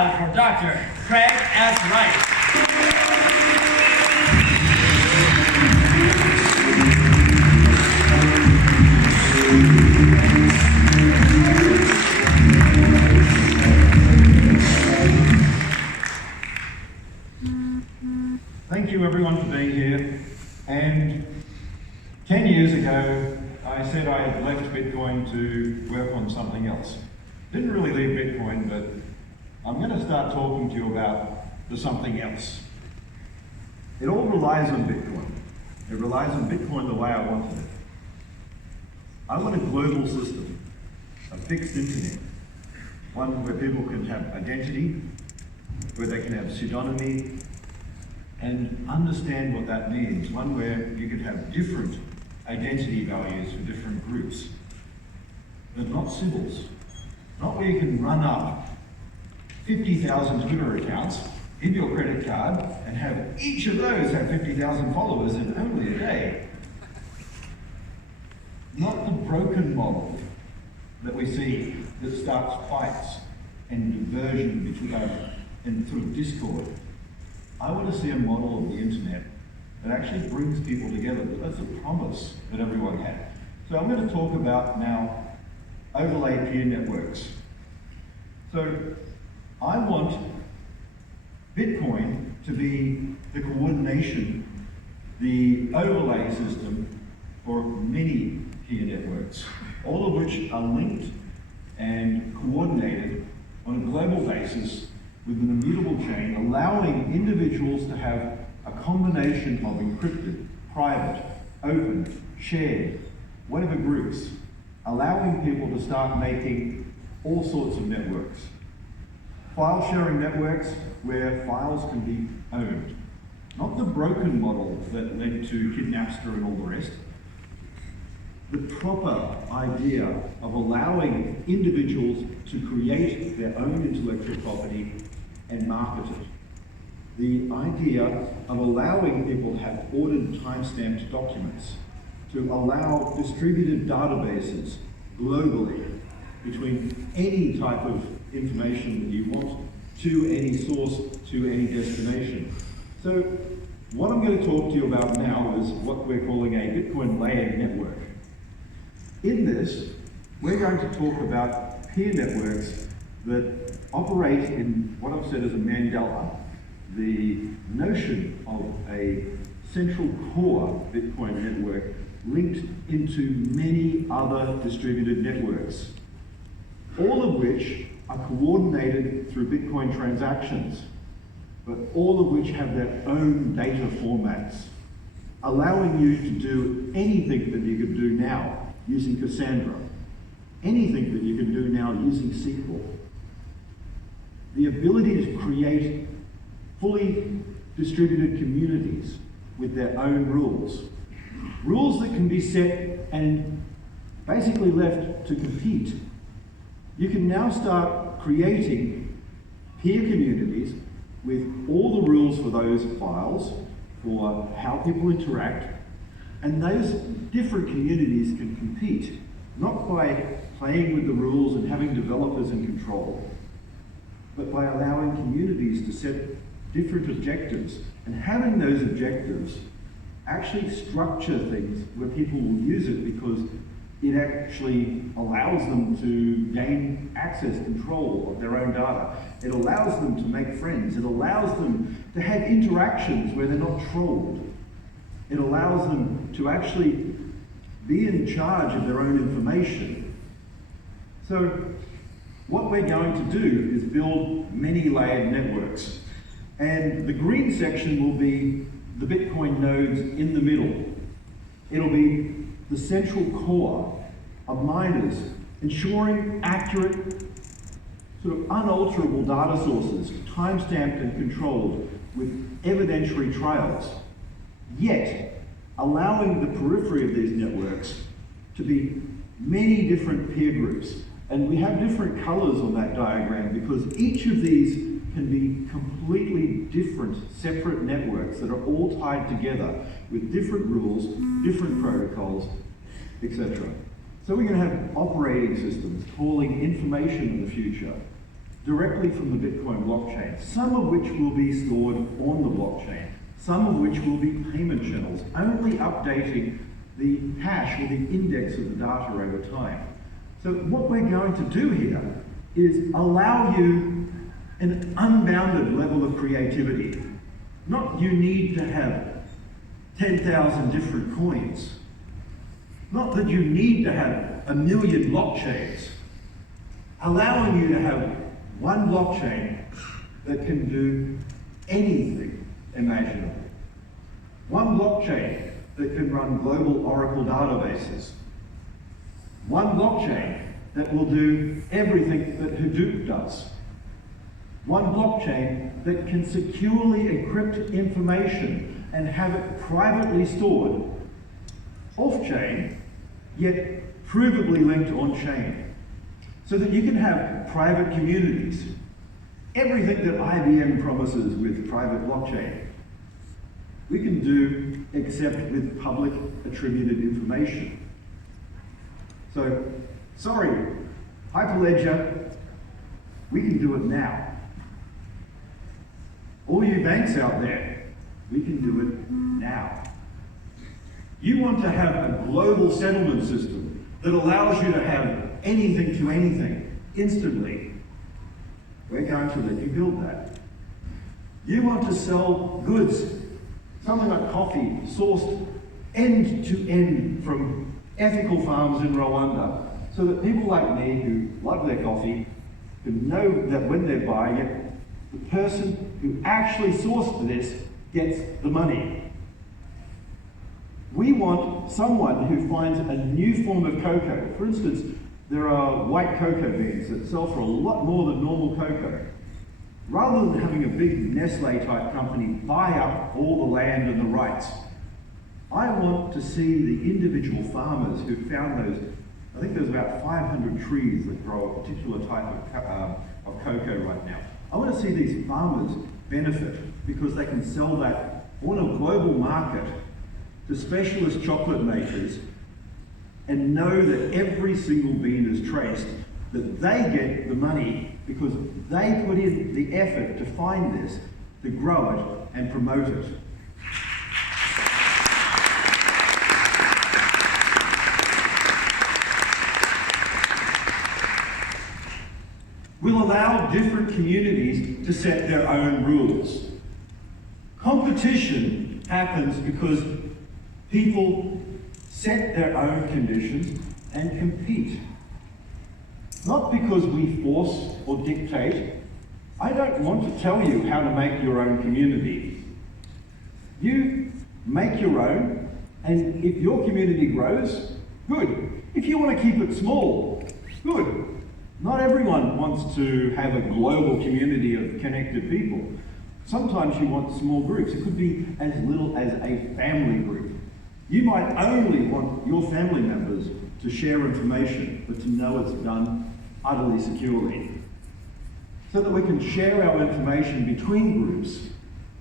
For Dr. Craig S. Wright. Thank you everyone for being here. And 10 years ago, I said I had left Bitcoin to work on something else. Didn't really leave Bitcoin, but I'm going to start talking to you about the something else. It all relies on Bitcoin. It relies on Bitcoin the way I wanted it. I want a global system, a fixed internet, one where people can have identity, where they can have pseudonymy, and understand what that means. One where you could have different identity values for different groups, but not symbols. Not where you can run up 50,000 Twitter accounts in your credit card and have each of those have 50,000 followers in only a day. Not the broken model that we see that starts fights and diversion between and sort of discord. I want to see a model of the internet that actually brings people together. That's a promise that everyone had. So I'm going to talk about now overlay peer networks. So I want Bitcoin to be the coordination, the overlay system for many peer networks, all of which are linked and coordinated on a global basis with an immutable chain, allowing individuals to have a combination of encrypted, private, open, shared, whatever groups, allowing people to start making all sorts of networks. File sharing networks where files can be owned. Not the broken model that led to Kidnapster and all the rest. The proper idea of allowing individuals to create their own intellectual property and market it. The idea of allowing people to have ordered time-stamped documents, to allow distributed databases globally between any type of information that you want to any source, to any destination. So what I'm going to talk to you about now is what we're calling a Bitcoin layered network. In this, we're going to talk about peer networks that operate in what I've said as a mandala, the notion of a central core Bitcoin network linked into many other distributed networks, all of which are coordinated through Bitcoin transactions, but all of which have their own data formats, allowing you to do anything that you could do now using Cassandra, anything that you can do now using SQL. The ability to create fully distributed communities with their own rules. Rules that can be set and basically left to compete. You can now start creating peer communities with all the rules for those files, for how people interact, and those different communities can compete, not by playing with the rules and having developers in control, but by allowing communities to set different objectives and having those objectives actually structure things where people will use it because it actually allows them to gain access, control of their own data. It allows them to make friends. It allows them to have interactions where they're not trolled. It allows them to actually be in charge of their own information. So what we're going to do is build many layered networks. And the green section will be the Bitcoin nodes in the middle. It'll be the central core of miners, ensuring accurate, sort of unalterable data sources, time-stamped and controlled with evidentiary trails, yet allowing the periphery of these networks to be many different peer groups. And we have different colors on that diagram because each of these can be completely different, separate networks that are all tied together with different rules, different protocols, etc. So we're going to have operating systems calling information in the future directly from the Bitcoin blockchain, some of which will be stored on the blockchain, some of which will be payment channels, only updating the hash or the index of the data over time. So what we're going to do here is allow you an unbounded level of creativity. Not you need to have 10,000 different coins. Not that you need to have 1 million blockchains. Allowing you to have one blockchain that can do anything imaginable. One blockchain that can run global Oracle databases. One blockchain that will do everything that Hadoop does. One blockchain that can securely encrypt information and have it privately stored off-chain, yet provably linked on-chain, so that you can have private communities. Everything that IBM promises with private blockchain, we can do except with public attributed information. So, sorry, Hyperledger, we can do it now. All you banks out there, we can do it now. You want to have a global settlement system that allows you to have anything to anything instantly. We're going to let you build that. You want to sell goods, something like coffee, sourced end to end from ethical farms in Rwanda, so that people like me who love their coffee can know that when they're buying it, the person who actually sourced this gets the money. We want someone who finds a new form of cocoa. For instance, there are white cocoa beans that sell for a lot more than normal cocoa. Rather than having a big Nestle-type company buy up all the land and the rights, I want to see the individual farmers who found those. I think there's about 500 trees that grow a particular type of cocoa right now. I want to see these farmers benefit because they can sell that on a global market to specialist chocolate makers and know that every single bean is traced, that they get the money because they put in the effort to find this, to grow it and promote it. We'll allow different communities to set their own rules. Competition happens because people set their own conditions and compete. Not because we force or dictate. I don't want to tell you how to make your own community. You make your own, and if your community grows, good. If you want to keep it small, good. Not everyone wants to have a global community of connected people. Sometimes you want small groups. It could be as little as a family group. You might only want your family members to share information, but to know it's done utterly securely. So that we can share our information between groups,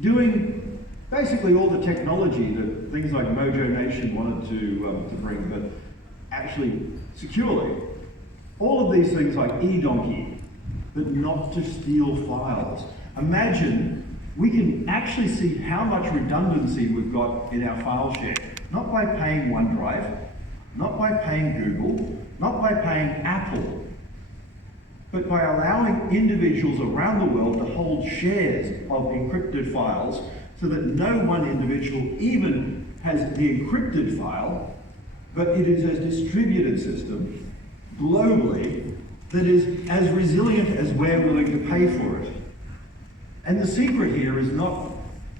doing basically all the technology that things like Mojo Nation wanted to bring, but actually securely. All of these things like eDonkey, but not to steal files. Imagine we can actually see how much redundancy we've got in our file share. Not by paying OneDrive, not by paying Google, not by paying Apple, but by allowing individuals around the world to hold shares of encrypted files so that no one individual even has the encrypted file, but it is a distributed system globally that is as resilient as we're willing to pay for it. And the secret here is not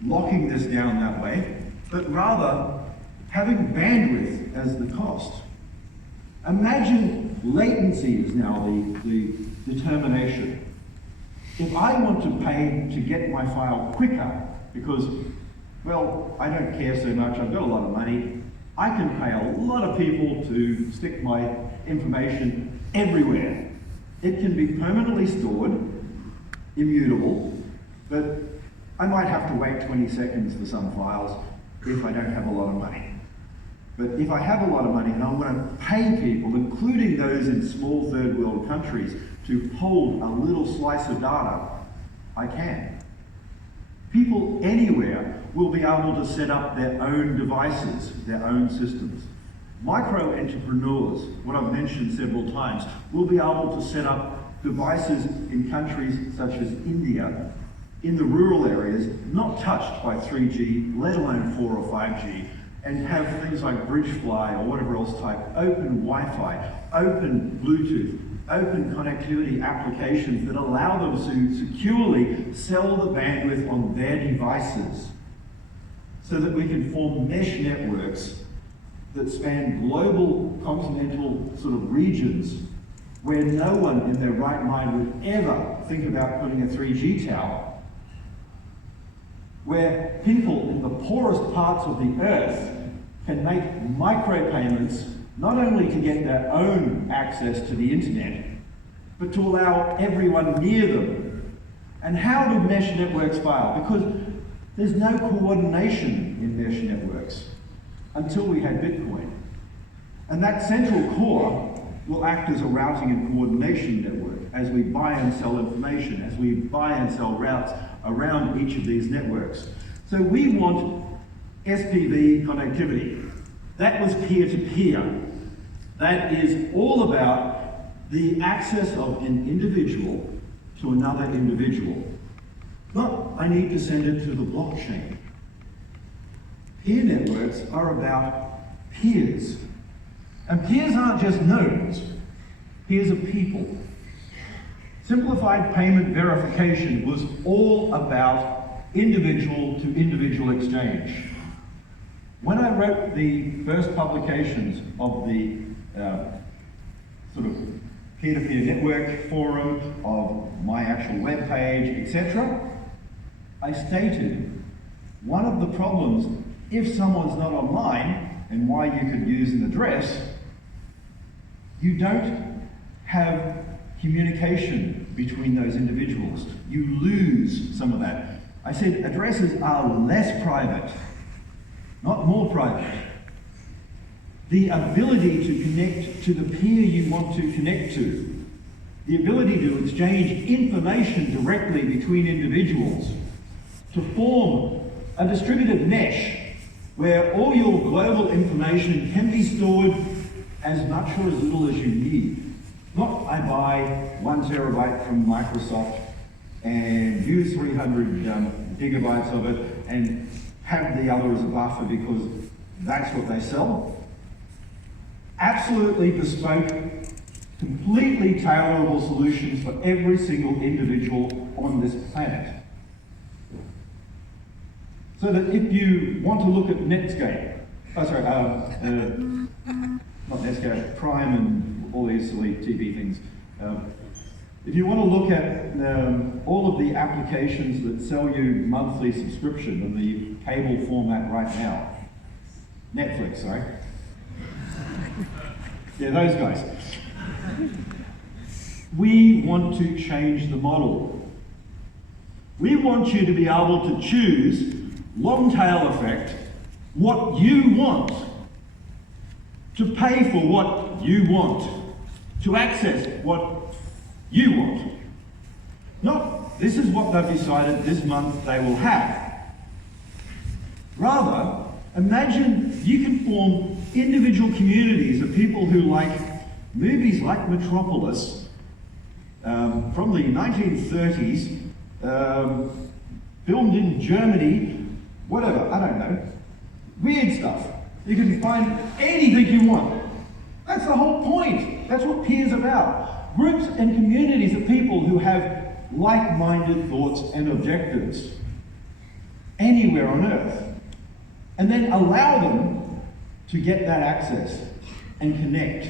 locking this down that way, but rather having bandwidth as the cost. Imagine latency is now the determination. If I want to pay to get my file quicker because, well, I don't care so much, I've got a lot of money, I can pay a lot of people to stick my information everywhere. It can be permanently stored, immutable, but I might have to wait 20 seconds for some files if I don't have a lot of money. But if I have a lot of money and I want to pay people, including those in small third world countries, to hold a little slice of data, I can. People anywhere will be able to set up their own devices, their own systems. Micro entrepreneurs, what I've mentioned several times, will be able to set up devices in countries such as India, in the rural areas, not touched by 3G, let alone 4 or 5G, and have things like Bridgefly or whatever else type, open Wi-Fi, open Bluetooth, open connectivity applications that allow them to securely sell the bandwidth on their devices so that we can form mesh networks that span global continental sort of regions where no one in their right mind would ever think about putting a 3G tower, where people in the poorest parts of the earth can make micropayments not only to get their own access to the internet, but to allow everyone near them. And how do mesh networks fail? Because there's no coordination in mesh networks until we had Bitcoin. And that central core will act as a routing and coordination network as we buy and sell information, as we buy and sell routes around each of these networks. So we want SPV connectivity. That was peer-to-peer. That is all about the access of an individual to another individual. Not, I need to send it to the blockchain. Peer networks are about peers. And peers aren't just nodes. Peers are people. Simplified payment verification was all about individual to individual exchange. When I wrote the first publications of the sort of peer-to-peer network forum, of my actual web page, etc., I stated one of the problems, if someone's not online, and why you could use an address, you don't have communication between those individuals. You lose some of that. I said addresses are less private, not more private. The ability to connect to the peer you want to connect to, the ability to exchange information directly between individuals, to form a distributed mesh where all your global information can be stored as much or as little as you need. Not I buy 1 terabyte from Microsoft and use 300 gigabytes of it and have the other as a buffer because that's what they sell. Absolutely bespoke, completely tailorable solutions for every single individual on this planet. So that if you want to look at Netscape, not Netscape, Prime and all these silly TV things. If you want to look at all of the applications that sell you monthly subscription in the cable format right now, Netflix, sorry. Yeah, those guys. We want to change the model. We want you to be able to choose, long tail effect, what you want, to pay for what you want, to access what you want. Not, this is what they've decided this month they will have. Rather, imagine you can form individual communities of people who like movies like Metropolis from the 1930s, filmed in Germany, whatever, I don't know. Weird stuff. You can find anything you want. That's the whole point. That's what peers are about. Groups and communities of people who have like-minded thoughts and objectives anywhere on Earth. And then allow them to get that access and connect.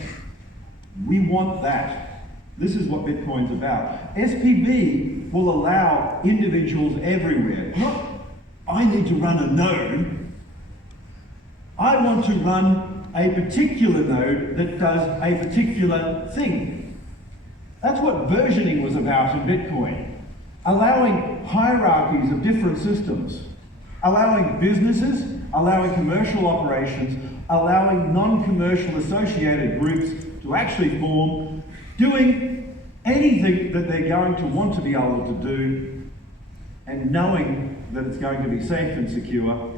We want that. This is what Bitcoin's about. SPV will allow individuals everywhere. Not, I need to run a node. I want to run a particular node that does a particular thing. That's what versioning was about in Bitcoin. Allowing hierarchies of different systems. Allowing businesses, allowing commercial operations, allowing non-commercial associated groups to actually form, doing anything that they're going to want to be able to do, and knowing that it's going to be safe and secure,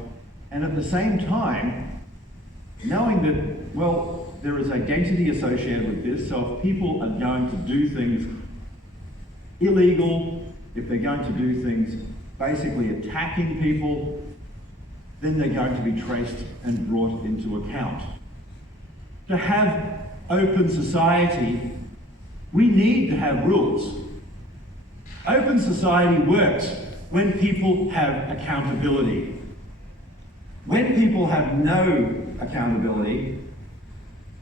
and at the same time, knowing that, well, there is identity associated with this, so if people are going to do things illegal, if they're going to do things basically attacking people, then they're going to be traced and brought into account. To have open society, we need to have rules. Open society works when people have accountability. When people have no accountability,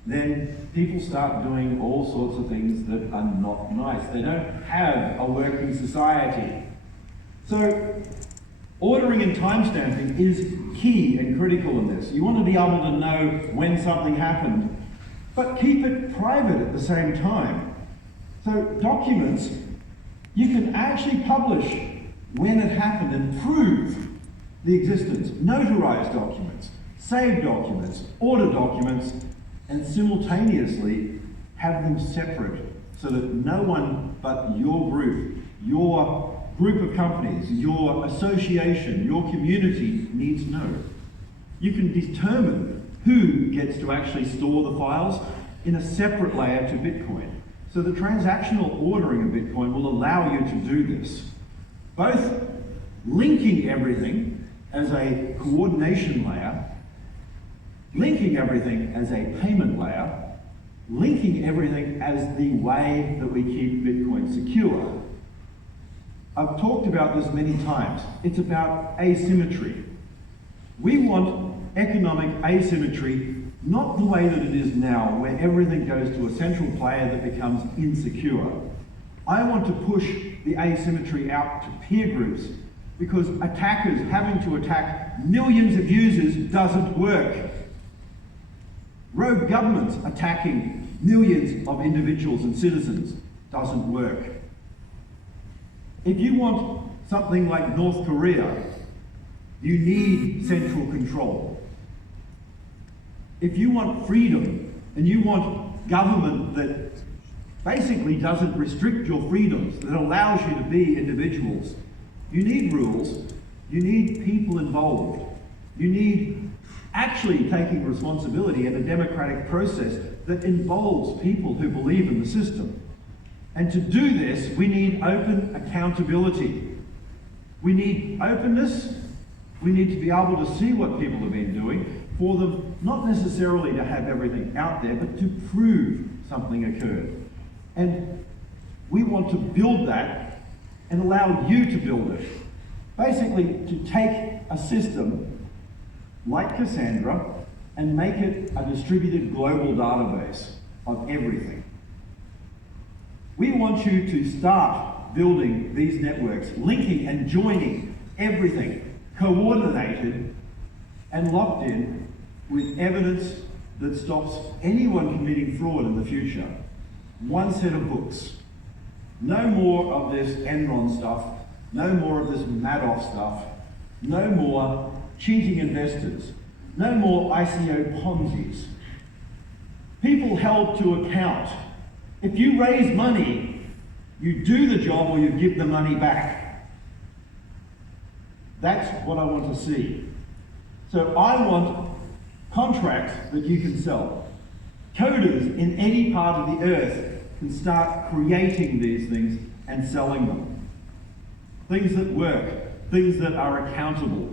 then people start doing all sorts of things that are not nice. They don't have a working society. So, ordering and timestamping is key and critical in this. You want to be able to know when something happened, but keep it private at the same time. So, documents, you can actually publish when it happened and prove the existence. Notarized documents, saved documents, order documents, and simultaneously have them separate so that no one but your group of companies, your association, your community needs to know. You can determine who gets to actually store the files in a separate layer to Bitcoin. So the transactional ordering of Bitcoin will allow you to do this. Both linking everything as a coordination layer, linking everything as a payment layer, linking everything as the way that we keep Bitcoin secure. I've talked about this many times. It's about asymmetry. We want economic asymmetry, not the way that it is now, where everything goes to a central player that becomes insecure. I want to push the asymmetry out to peer groups, because attackers having to attack millions of users doesn't work. Rogue governments attacking millions of individuals and citizens doesn't work. If you want something like North Korea, you need central control. If you want freedom and you want government that basically doesn't restrict your freedoms, that allows you to be individuals, you need rules, you need people involved, you need actually taking responsibility in a democratic process that involves people who believe in the system. And to do this, we need open accountability. We need openness. We need to be able to see what people have been doing, for them not necessarily to have everything out there, but to prove something occurred. And we want to build that and allow you to build it. Basically, to take a system like Cassandra and make it a distributed global database of everything. We want you to start building these networks, linking and joining everything, coordinated and locked in with evidence that stops anyone committing fraud in the future. One set of books. No more of this Enron stuff, no more of this Madoff stuff, no more cheating investors, no more ICO Ponzi's. People held to account. If you raise money, you do the job or you give the money back. That's what I want to see. So I want contracts that you can sell. Coders in any part of the earth can start creating these things and selling them. Things that work, things that are accountable.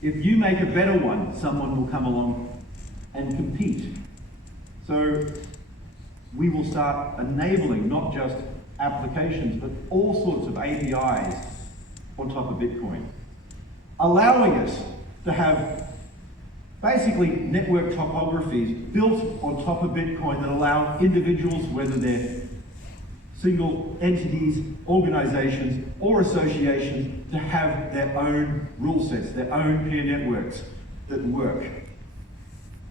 If you make a better one, someone will come along and compete. So we will start enabling not just applications, but all sorts of APIs on top of Bitcoin, allowing us to have basically network topographies built on top of Bitcoin that allow individuals, whether they're single entities, organizations, or associations, to have their own rule sets, their own peer networks that work.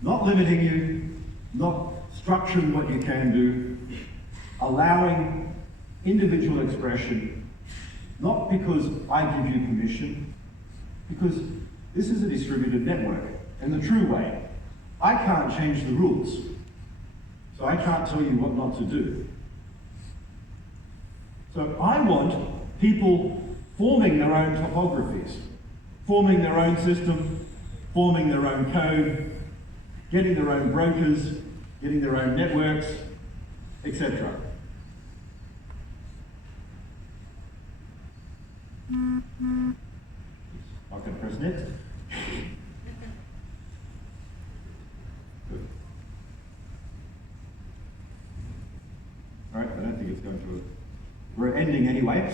Not limiting you, not structuring what you can do, allowing individual expression, not because I give you permission, because this is a distributed network in the true way. I can't change the rules, so I can't tell you what not to do. So I want people forming their own topographies, forming their own system, forming their own code, getting their own brokers, getting their own networks, etc. I can press next. Good. All right, I don't think it's going to. We're ending anyway.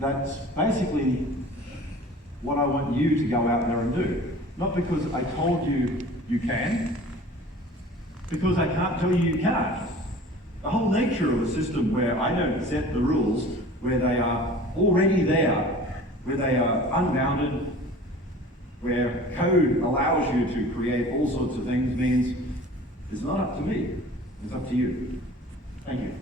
That's basically what I want you to go out there and do. Not because I told you you can, because I can't tell you you can't. The whole nature of a system where I don't set the rules, where they are already there, where they are unbounded, where code allows you to create all sorts of things, means it's not up to me, it's up to you. Thank you.